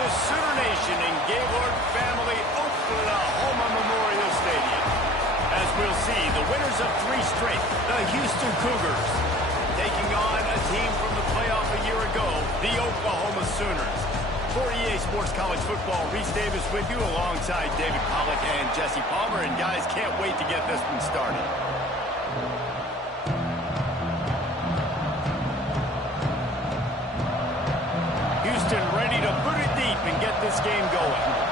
the Sooner Nation in Gaylord Family Oklahoma Memorial Stadium. As we'll see, the winners of 3 straight, the Houston Cougars, taking on a team from the playoff a year ago, the Oklahoma Sooners. For EA Sports College Football, Reese Davis with you alongside David Pollack and Jesse Palmer. And guys, can't wait to get this one started. Houston ready to put it deep and get this game going.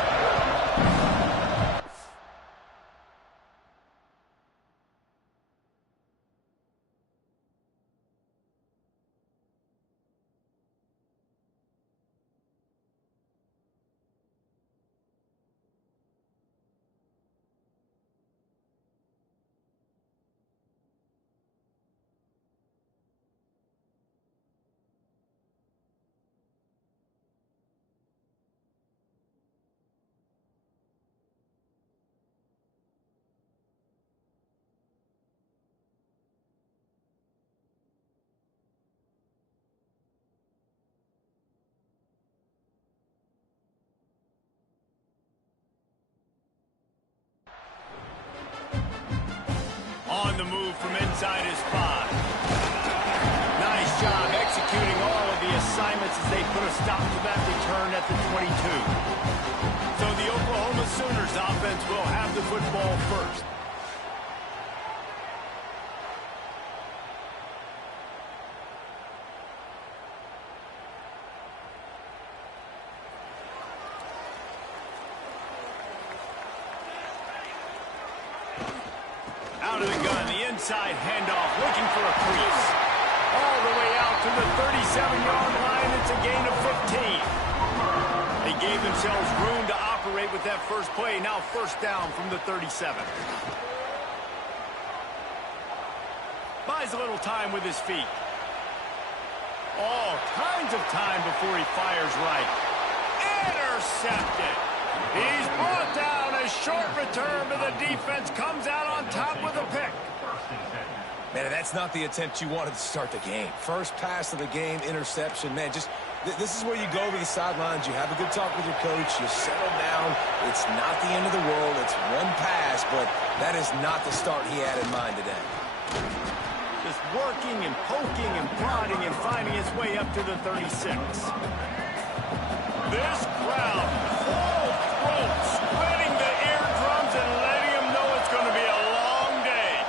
On the move from inside his 5. Nice job executing all of the assignments as they put a stop to that return at the 22. So the Oklahoma Sooners offense will have the football first. Out of the gun, the inside handoff, looking for a crease. All the way out to the 37-yard line. It's a gain of 15. They gave themselves room to operate with that first play. Now first down from the 37. Buys a little time with his feet. All kinds of time before he fires right. Intercepted. He's brought down. A short return, but the defense comes out on top with a pick. Man, that's not the attempt you wanted to start the game. First pass of the game, interception. Man, just this is where you go over the sidelines. You have a good talk with your coach. You settle down. It's not the end of the world. It's one pass, but that is not the start he had in mind today. Just working and poking and prodding and finding his way up to the 36. This crowd, full throat, spreading the eardrums and letting him know it's going to be a long day.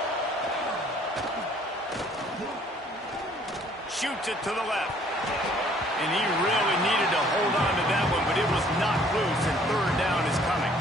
Shoots it to the left. And he really needed to hold on to that one, but it was knocked loose, and third down is coming.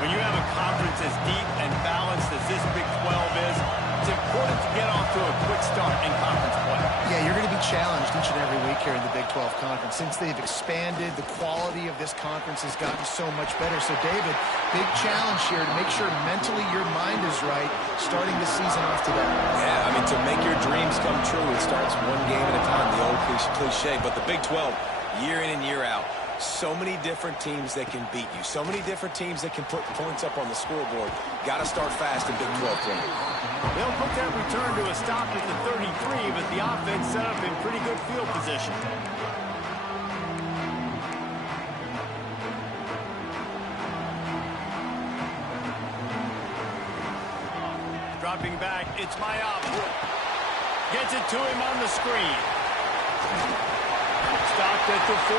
When you have a conference as deep and balanced as this Big 12 is, it's important to get off to a quick start in conference play. Yeah, you're going to be challenged each and every week here in the Big 12 Conference. Since they've expanded, the quality of this conference has gotten so much better. So, David, big challenge here to make sure mentally your mind is right starting this season off today. Yeah, I mean, to make your dreams come true, it starts one game at a time, the old cliche. But the Big 12, year in and year out, so many different teams that can beat you. So many different teams that can put points up on the scoreboard. Got to start fast in Big 12 play. They'll put that return to a stop at the 33, but the offense set up in pretty good field position. Dropping back, it's Mayock. Gets it to him on the screen. Stopped at the 44,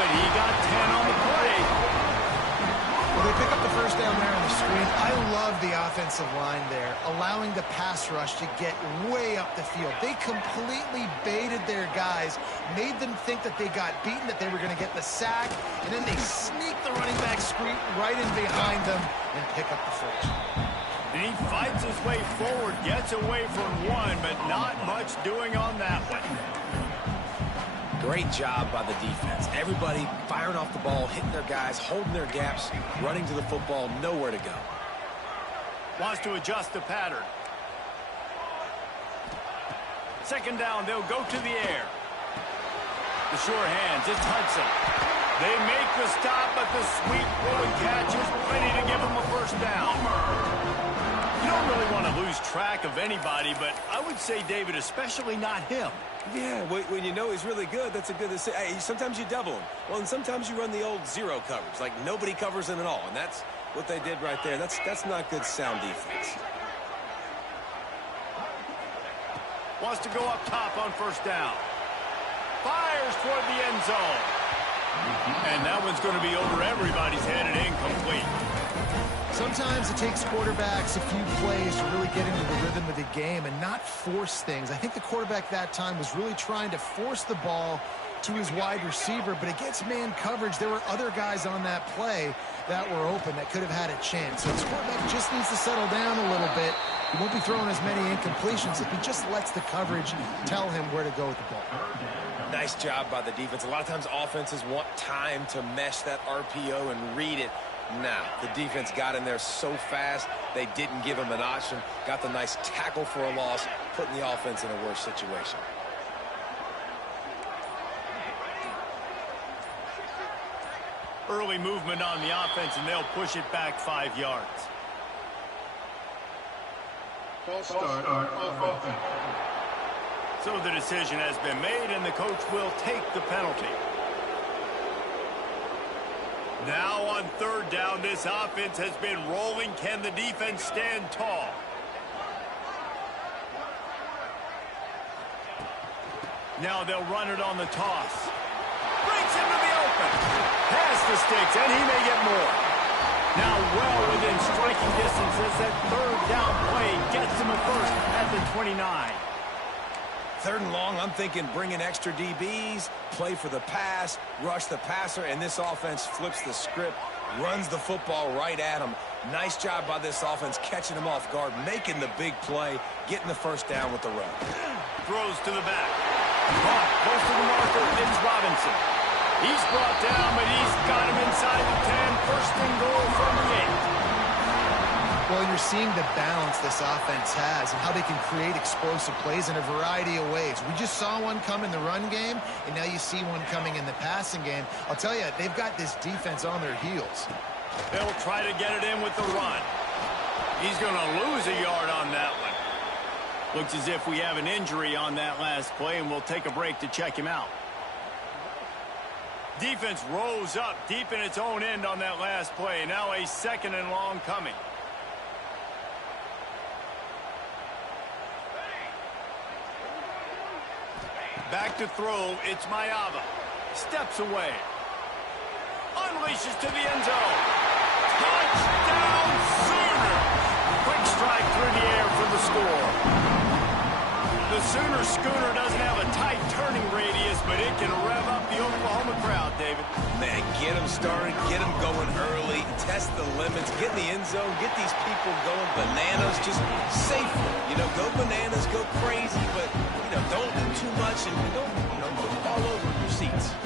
but he got 10 on the play. Well, they pick up the first down there on the screen. I love the offensive line there, allowing the pass rush to get way up the field. They completely baited their guys, made them think that they got beaten, that they were going to get the sack, and then they sneak the running back screen right in behind them and pick up the first. And he fights his way forward, gets away from one, but not much doing on that one. Great job by the defense. Everybody firing off the ball, hitting their guys, holding their gaps, running to the football, nowhere to go. Wants to adjust the pattern. Second down, they'll go to the air. The sure hands, it's Hudson. They make the stop, but the sweet rolling catch is ready to give them a first down. don't really want to lose track of anybody, but I would say, David, especially not him. Yeah, when you know he's really good, that's a good decision. Hey, sometimes you double him. Well, and sometimes you run the old zero coverage, like nobody covers him at all, and that's what they did right there. That's not good sound defense. Wants to go up top on first down. Fires toward the end zone. And that one's going to be over everybody's head and incomplete. Sometimes it takes quarterbacks a few plays to really get into the rhythm of the game and not force things. I think the quarterback that time was really trying to force the ball to his wide receiver, but against man coverage, there were other guys on that play that were open that could have had a chance. So this quarterback just needs to settle down a little bit. He won't be throwing as many incompletions if he just lets the coverage tell him where to go with the ball. Nice job by the defense. A lot of times offenses want time to mesh that RPO and read it. Now, the defense got in there so fast, they didn't give him an option. Got the nice tackle for a loss, putting the offense in a worse situation. Early movement on the offense, and they'll push it back 5 yards. False start on offense. So the decision has been made, and the coach will take the penalty. Now on third down, this offense has been rolling. Can the defense stand tall? Now they'll run it on the toss. Breaks into the open. Past the sticks, and he may get more. Now well within striking distance as that third down play gets him a first at the 29. Third and long, I'm thinking bring in extra DBs, play for the pass, rush the passer, and this offense flips the script, runs the football right at him. Nice job by this offense catching him off guard, making the big play, getting the first down with the run. Throws to the back. Caught close to the marker, it's Robinson. He's brought down, but he's got him inside the 10. First and goal from the 8. Well, you're seeing the balance this offense has and how they can create explosive plays in a variety of ways. We just saw one come in the run game, and now you see one coming in the passing game. I'll tell you, they've got this defense on their heels. They'll try to get it in with the run. He's going to lose a yard on that one. Looks as if we have an injury on that last play, and we'll take a break to check him out. Defense rose up deep in its own end on that last play. Now a second and long coming. Back to throw, it's Mayava. Steps away. Unleashes to the end zone. Touchdown, Sooner! Quick strike through the air for the score. The Sooner schooner doesn't have a tight turning radius, but it can rev up the Oklahoma crowd, David. Man, get them started, get them going early, test the limits, get in the end zone, get these people going bananas, just safely. You know, go bananas, go crazy, but, you know, don't do too much and don't, you know, put the ball over your seats.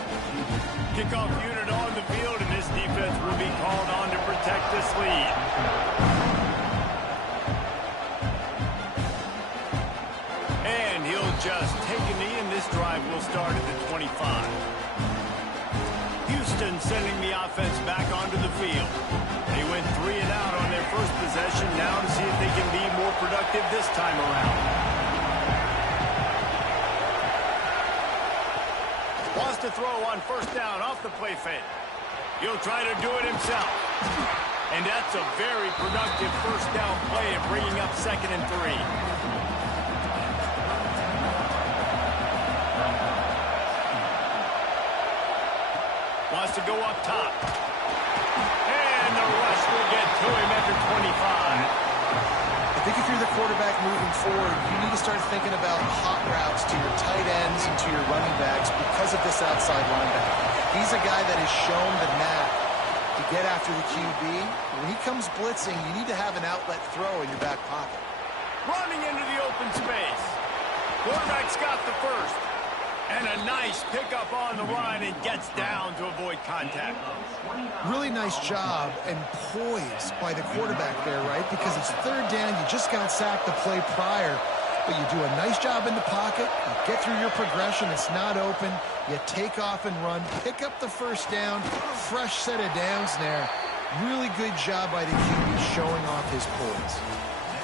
Kickoff unit on the field, and this defense will be called on to protect this lead. And he'll just take a knee, and this drive will start at the 25. Houston sending the offense back onto the field. They went 3 and out on their first possession, now to see if they can be more productive this time around. Wants to throw on first down off the play fake. He'll try to do it himself. And that's a very productive first down play and bringing up 2nd and 3. Wants to go up top. And the rush will get to him at the 25. I think if you're the quarterback moving forward, you need to start thinking about hot routes to your tight ends and to your running backs because of this outside linebacker. He's a guy that has shown the knack to get after the QB. When he comes blitzing, you need to have an outlet throw in your back pocket. Running into the open space. Quarterback's got the first. And a nice pickup on the run and gets down to avoid contact. Really nice job and poise by the quarterback there, right? Because it's 3rd down, you just got sacked the play prior, but you do a nice job in the pocket, you get through your progression, it's not open, you take off and run, pick up the first down, fresh set of downs there. Really good job by the QB showing off his poise.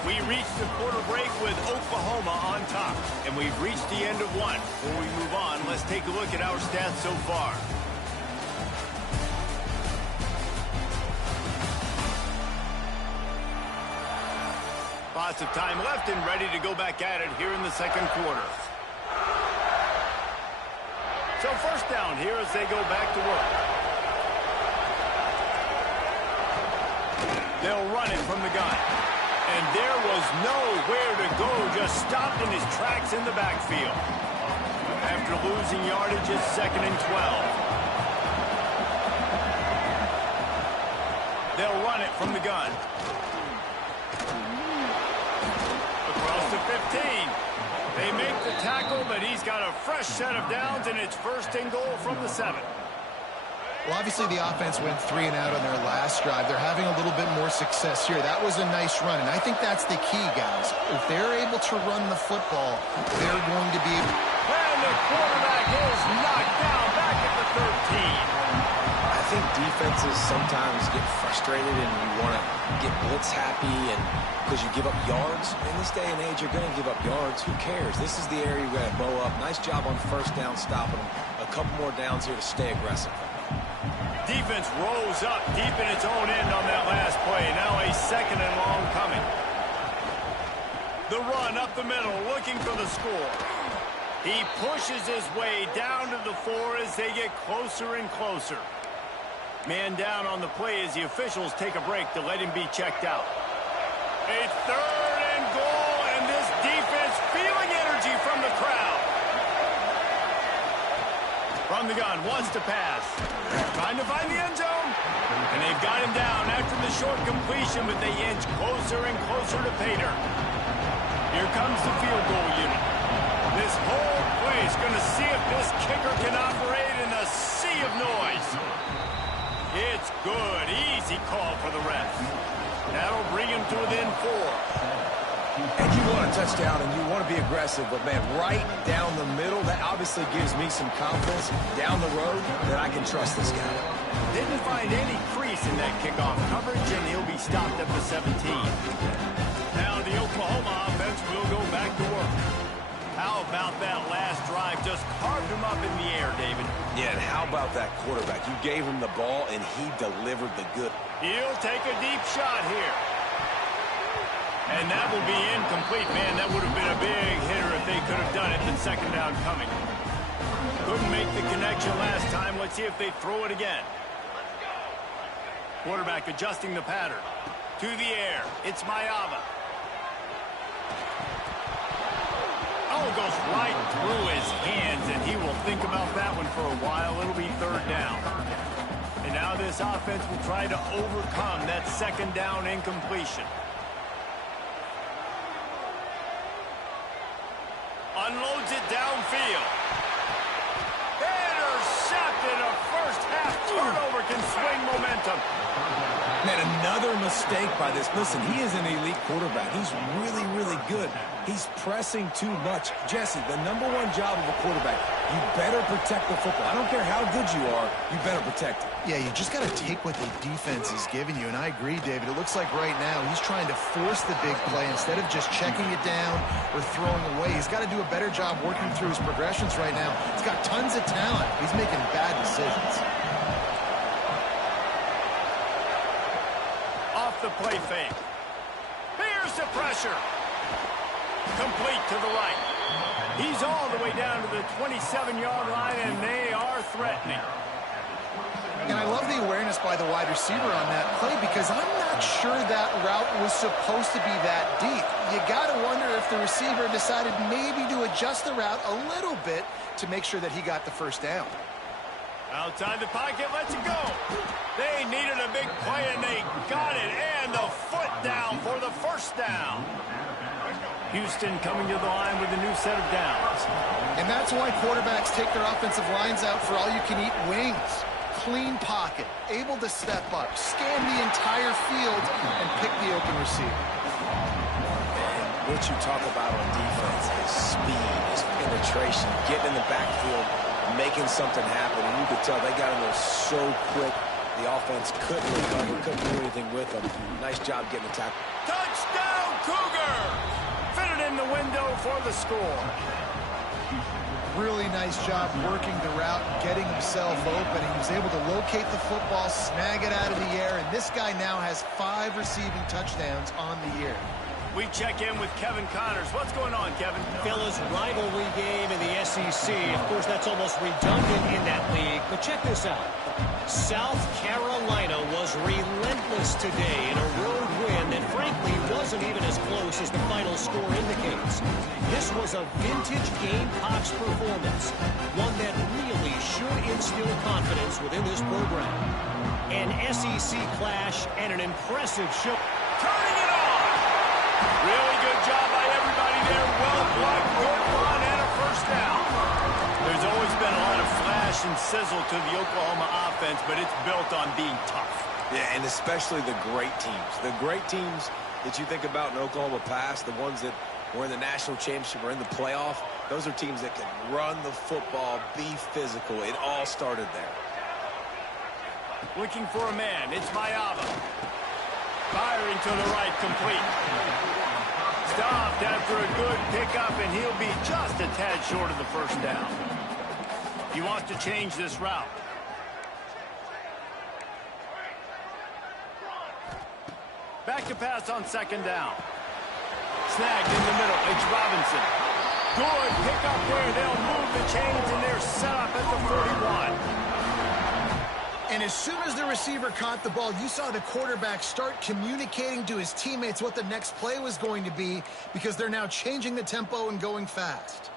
We reached the quarter break with Oklahoma on top, and we've reached the end of one. Before we move on, let's take a look at our stats so far. Lots of time left and ready to go back at it here in the second quarter. So first down here as they go back to work. They'll run it from the gun. And there was nowhere to go, just stopped in his tracks in the backfield. After losing yardage, it's 2nd and 12. They'll run it from the gun. Across the 15. They make the tackle, but he's got a fresh set of downs, and it's 1st and goal from the 7. Well, obviously the offense went 3 and out on their last drive. They're having a little bit more success here. That was a nice run, and I think that's the key, guys. If they're able to run the football, they're going to be able... And the quarterback is knocked down back at the 13. I think defenses sometimes get frustrated and you want to get blitz happy and because you give up yards. In this day and age, you're going to give up yards. Who cares? This is the area you got to bow up. Nice job on 1st down stopping them. A couple more downs here to stay aggressive. Defense rolls up deep in its own end on that last play. Now a 2nd and long coming. The run up the middle, looking for the score. He pushes his way down to the 4 as they get closer and closer. Man down on the play as the officials take a break to let him be checked out. A 3rd and goal, and this defense feeling energy from the crowd. From the gun, wants to pass. Trying to find the end zone. And they've got him down after the short completion, but they inch closer and closer to pay dirt. Here comes the field goal unit. This whole play is going to see if this kicker can operate in a sea of noise. It's good. Easy call for the ref. That'll bring him to within 4. And you want a touchdown and you want to be aggressive, but, man, right down the middle, that obviously gives me some confidence down the road that I can trust this guy. Didn't find any crease in that kickoff coverage, and he'll be stopped at the 17. Now the Oklahoma offense will go back to work. How about that last drive? Just carved him up in the air, David. Yeah, and how about that quarterback? You gave him the ball, and he delivered the good. He'll take a deep shot here. And that will be incomplete. Man, that would have been a big hitter if they could have done it. The 2nd down coming. Couldn't make the connection last time. Let's see if they throw it again. Quarterback adjusting the pattern. To the air. It's Mayava. Oh, goes right through his hands, and he will think about that one for a while. It'll be 3rd down. And now this offense will try to overcome that 2nd down incompletion. Unloads it downfield. Intercepted. A first-half turnover can swing momentum. Man, another mistake by this. Listen, he is an elite quarterback. He's really, really good. He's pressing too much. Jesse, the #1 job of a quarterback, you better protect the football. I don't care how good you are, you better protect it. Yeah, you just got to take what the defense is giving you, and I agree, David. It looks like right now he's trying to force the big play instead of just checking it down or throwing away. He's got to do a better job working through his progressions right now. He's got tons of talent. He's making bad decisions. Off the play fake. Here's the pressure. Complete to the right. He's all the way down to the 27-yard line, and they are threatening. And I love the awareness by the wide receiver on that play because I'm not sure that route was supposed to be that deep. You got to wonder if the receiver decided maybe to adjust the route a little bit to make sure that he got the 1st down. Outside the pocket, lets it go. They needed a big play, and they got it. And the foot down for the 1st down. Houston coming to the line with a new set of downs. And that's why quarterbacks take their offensive lines out for all-you-can-eat wings. Clean pocket, able to step up, scan the entire field, and pick the open receiver. And what you talk about on defense is speed, is penetration, getting in the backfield, making something happen. And you could tell they got in there so quick. The offense couldn't recover, couldn't do anything with them. Nice job getting the tackle. Touchdown, Cougars! Fitted in the window for the score. Really nice job working the route and getting himself open. He was able to locate the football, snag it out of the air, and this guy now has 5 receiving touchdowns on the year. We check in with Kevin Connors. What's going on, Kevin? Fellas, rivalry game in the SEC. Of course, that's almost redundant in that league. But check this out. South Carolina was relentless today in a road win that frankly wasn't even as close as the final score indicates. This was a vintage Gamecocks performance, one that really should instill confidence within this program. An SEC clash and an impressive show. Turning it on! Really good job by everybody there. Well blocked, good run, and a first down. There's always been a lot of flash and sizzle to the Oklahoma offense, but it's built on being tough. Yeah, and especially the great teams. The great teams that you think about in Oklahoma past, the ones that were in the national championship or in the playoff, those are teams that can run the football, be physical. It all started there. Looking for a man. It's Mayava. Firing to the right, complete. Stopped after a good pickup, and he'll be just a tad short of the first down. He wants to change this route. Back to pass on second down. Snagged in the middle. It's Robinson. Good pickup there. They'll move the chains, and they're set up at the 41. And as soon as the receiver caught the ball, you saw the quarterback start communicating to his teammates what the next play was going to be, because they're now changing the tempo and going fast.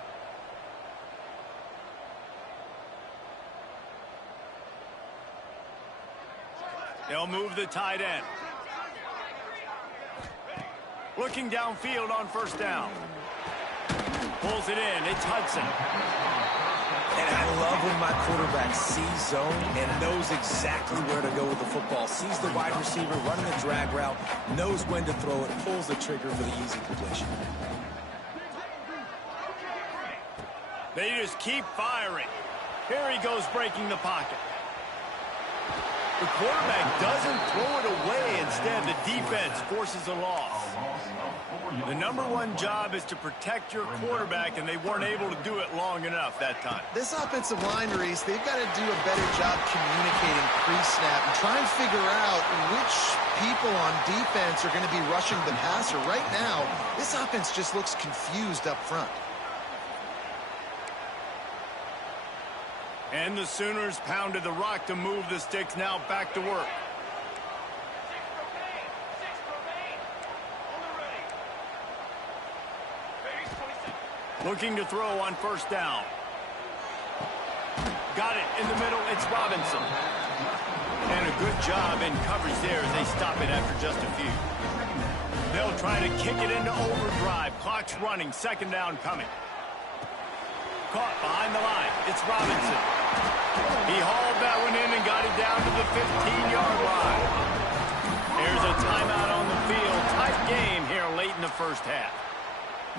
They'll move the tight end. Looking downfield on first down. Pulls it in. It's Hudson. And I love when my quarterback sees zone and knows exactly where to go with the football. Sees the wide receiver running the drag route, knows when to throw it, pulls the trigger for the easy completion. They just keep firing. Here he goes breaking the pocket. The quarterback doesn't throw it away. Instead, the defense forces a loss. The #1 job is to protect your quarterback, and they weren't able to do it long enough that time. This offensive line, Reese, they've got to do a better job communicating pre-snap and try and figure out which people on defense are going to be rushing the passer. Right now, this offense just looks confused up front. And the Sooners pounded the rock to move the sticks. Now back to work. Looking to throw on first down. Got it in the middle. It's Robinson. And a good job in coverage there as they stop it after just a few. They'll try to kick it into overdrive. Clock's running. Second down coming. Caught behind the line. It's Robinson. He hauled that one in and got it down to the 15-yard line. There's a timeout on the field. Tight game here late in the first half.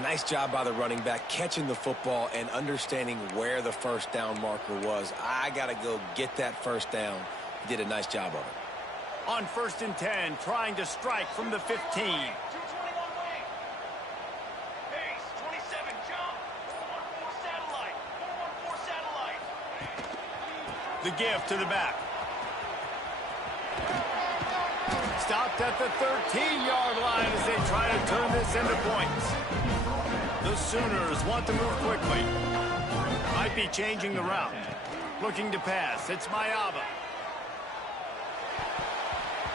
Nice job by the running back catching the football and understanding where the first down marker was. I got to go get that first down. He did a nice job of it. On 1st and 10, trying to strike from the 15. The give to the back. Stopped at the 13-yard line as they try to turn this into points. The Sooners want to move quickly. Might be changing the route. Looking to pass. It's Mayava.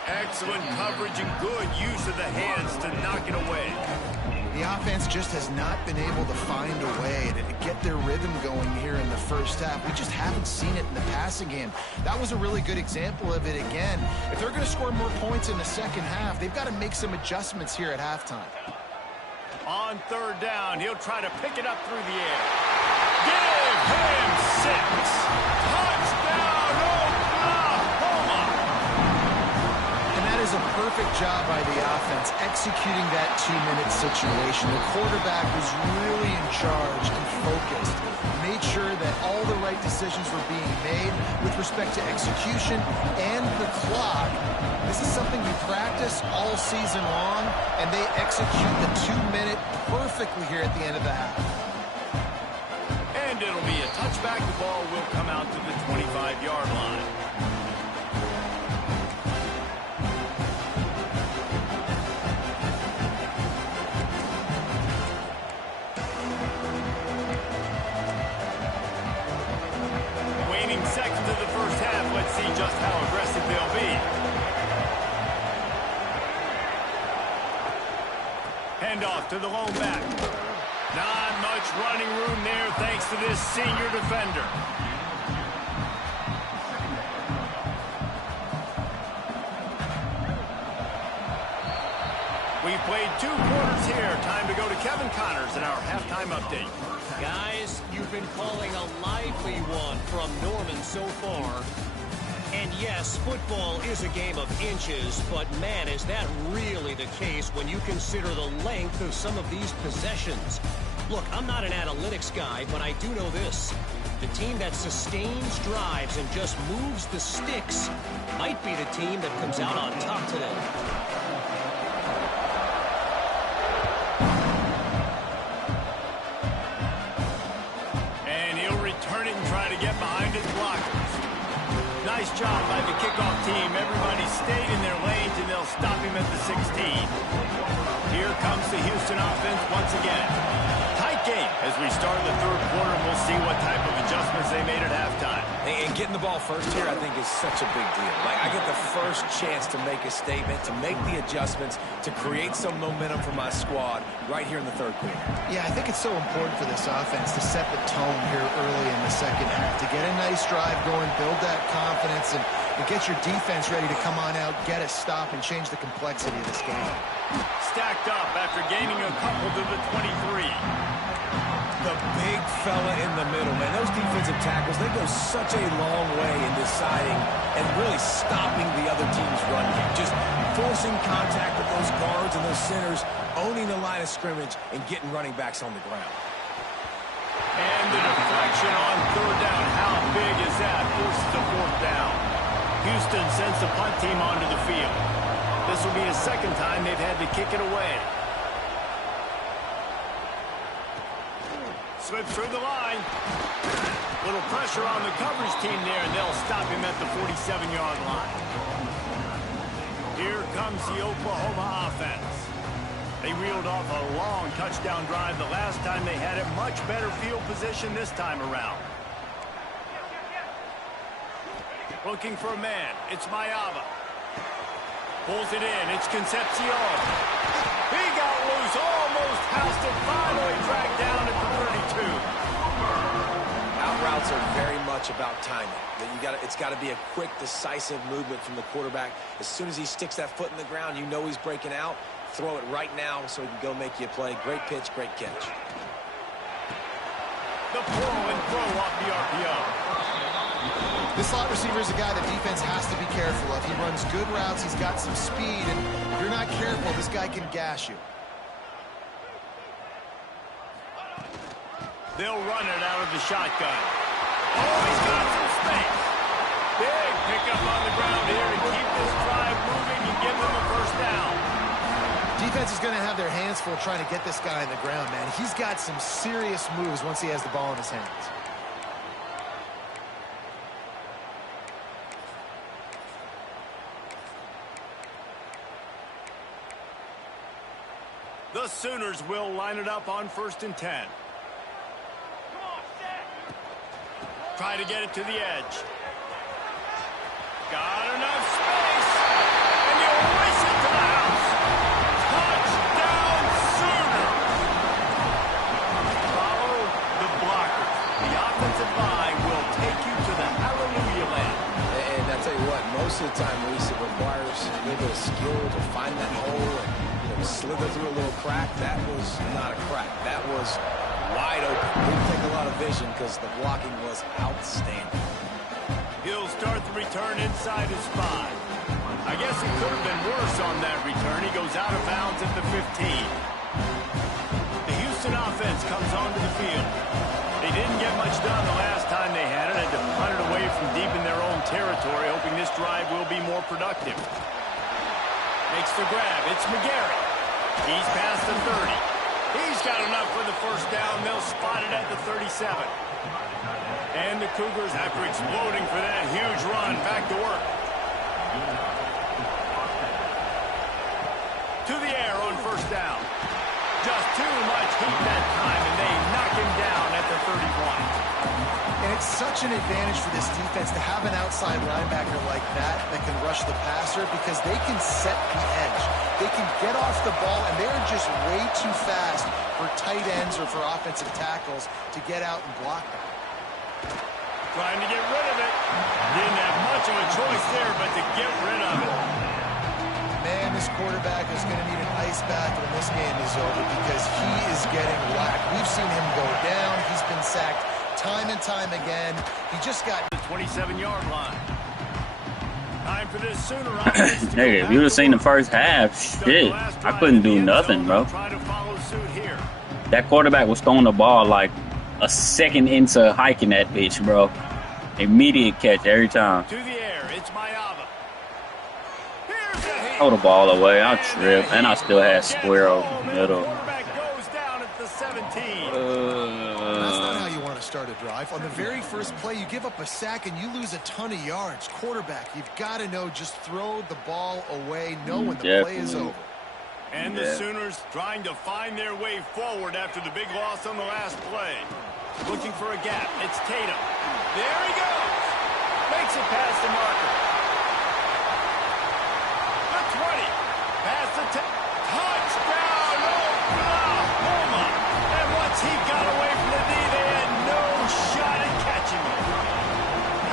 Excellent coverage and good use of the hands to knock it away. The offense just has not been able to find a way to get their rhythm going here in the first half. We just haven't seen it in the passing game. That was a really good example of it again. If they're going to score more points in the second half, they've got to make some adjustments here at halftime. On third down, he'll try to pick it up through the air. Give him 6. Touchdown, Oklahoma! And that is a perfect perfect job by the offense executing that 2-minute situation. The quarterback was really in charge and focused. Made sure that all the right decisions were being made with respect to execution and the clock. This is something you practice all season long, and they execute the 2-minute perfectly here at the end of the half. And it'll be a touchback. The ball will come out to the 25-yard line. Waning seconds of the first half. Let's see just how aggressive they'll be. Handoff to the lone back. Not much running room there thanks to this senior defender. We've played 2 quarters here. Time to go to Kevin Connors in our halftime update. Guys, you've been calling a lively one from Norman so far. And yes, football is a game of inches, but man, is that really the case when you consider the length of some of these possessions. Look, I'm not an analytics guy, but I do know this. The team that sustains drives and just moves the sticks might be the team that comes out on top today. And he'll return it and try to get behind his blockers. Nice job by the kickoff team. Everybody stayed in their lanes, and they'll stop him at the 16. Here comes the Houston offense once again. Tight game as we start the third quarter, and we'll see what type of adjustments they made at halftime. And getting the ball first here, I think, is such a big deal. Like, I get the first chance to make a statement, to make the adjustments, to create some momentum for my squad right here in the third quarter. Yeah, I think it's so important for this offense to set the tone here early in the second half, to get a nice drive going, build that confidence, and get your defense ready to come on out, get a stop, and change the complexity of this game. Stacked up after gaining a couple to the 23. The big fella in the middle, man. Those defensive tackles, they go such a long way in deciding and really stopping the other team's run game. Just forcing contact with those guards and those centers, owning the line of scrimmage, and getting running backs on the ground. And the deflection on third down. How big is that? Forces the fourth down. Houston sends the punt team onto the field. This will be the second time they've had to kick it away. Slips through the line. Little pressure on the coverage team there, and they'll stop him at the 47-yard line. Here comes the Oklahoma offense. They reeled off a long touchdown drive the last time they had it. Much better field position this time around. Looking for a man. It's Mayava. Pulls it in. It's Concepcion. He got loose. Almost housed it. Finally dragged down at the 32. Out routes are very much about timing. It's got to be a quick, decisive movement from the quarterback. As soon as he sticks that foot in the ground, you know he's breaking out. Throw it right now so he can go make you a play. Great pitch, great catch. The pull and throw off the RPO. This slot receiver is a guy the defense has to be careful of. He runs good routes. He's got some speed, and if you're not careful, this guy can gash you. They'll run it out of the shotgun. Oh, he's got some space. Big pickup on the ground here to keep this drive moving and give them a first down. Defense is going to have their hands full trying to get this guy on the ground, man. He's got some serious moves once he has the ball in his hands. The Sooners will line it up on 1st and 10. Try to get it to the edge. Got enough space. And you'll race it to the house. Touchdown, Sooners. Follow the blockers. The offensive line will take you to the hallelujah land. And I tell you what, most of the time, Reese, it requires a little bit of skill to find that hole and slither through a little crack. That was not a crack. That was wide open. Didn't take a lot of vision because the blocking was outstanding. He'll start the return inside his 5. I guess it could have been worse on that return. He goes out of bounds at the 15. The Houston offense comes onto the field. They didn't get much done the last time they had it. Had to punt it away from deep in their own territory, hoping this drive will be more productive. Makes the grab. It's McGarry. He's past the 30. He's got enough for the first down. They'll spot it at the 37. And the Cougars, after exploding for that huge run, back to work. To the air on first down. Just too much heat that time, and they knock him down at the 31. And it's such an advantage for this defense to have an outside linebacker like that can rush the passer because they can set the edge. They can get off the ball, and they're just way too fast for tight ends or for offensive tackles to get out and block them. Trying to get rid of it. Didn't have much of a choice there, but to get rid of it. Man, this quarterback is going to need an ice bath when this game is over because he is getting whacked. We've seen him go down. He's been sacked time and time again. He just got the 27-yard line. Time for this Sooner offense. Hey, if you would have seen the first half, shit, I couldn't do nothing, bro. Try to follow suit here. That quarterback was throwing the ball like a second into hiking that bitch, bro. Immediate catch every time. To the air, it's Mayava. Here's the hit. Throw the ball away, I tripped, and I still had square over the middle. Quarterback goes down at the 17. That's not how you want to start a drive. On the very first play, you give up a sack and you lose a ton of yards. Quarterback, you've got to know, just throw the ball away, know when the play is over. And the Sooners trying to find their way forward after the big loss on the last play. Looking for a gap. It's Tatum. There he goes. Makes it past the marker. The 20. Past the 10. Touchdown, Oklahoma. And once he got away from the D, they had no shot at catching him.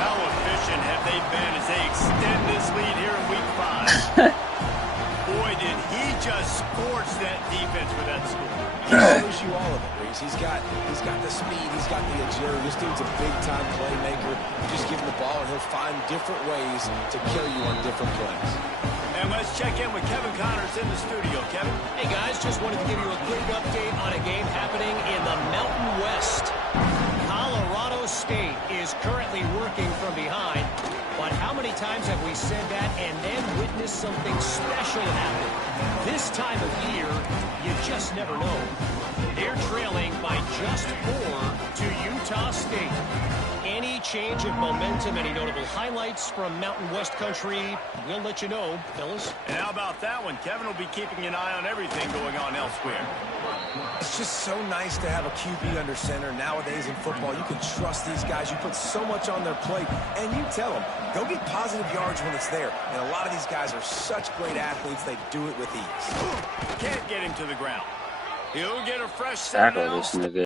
How efficient have they been as they extend this lead here in Week 5? Boy, did he just scorch that defense with that score. He shows you all of it, Reese. He's got the speed. He's got the agility. This dude's a big-time playmaker. You just give him the ball, and he'll find different ways to kill you on different plays. And let's check in with Kevin Connors in the studio. Kevin? Hey, guys, just wanted to give you a quick update on a game happening in the Mountain West. Colorado State is currently working from behind. But how many times have we said that and then witnessed something special happen? This time of year, you just never know. They're trailing by just 4 to Utah State. Any change of momentum, any notable highlights from Mountain West country, we'll let you know, fellas. And how about that one? Kevin will be keeping an eye on everything going on elsewhere. It's just so nice to have a QB under center. Nowadays in football, you can trust these guys. You put so much on their plate, and you tell them, go get positive yards when it's there. And a lot of these guys are such great athletes, they do it with ease. Can't get him to the ground. He'll get a fresh set Tackle this nigga.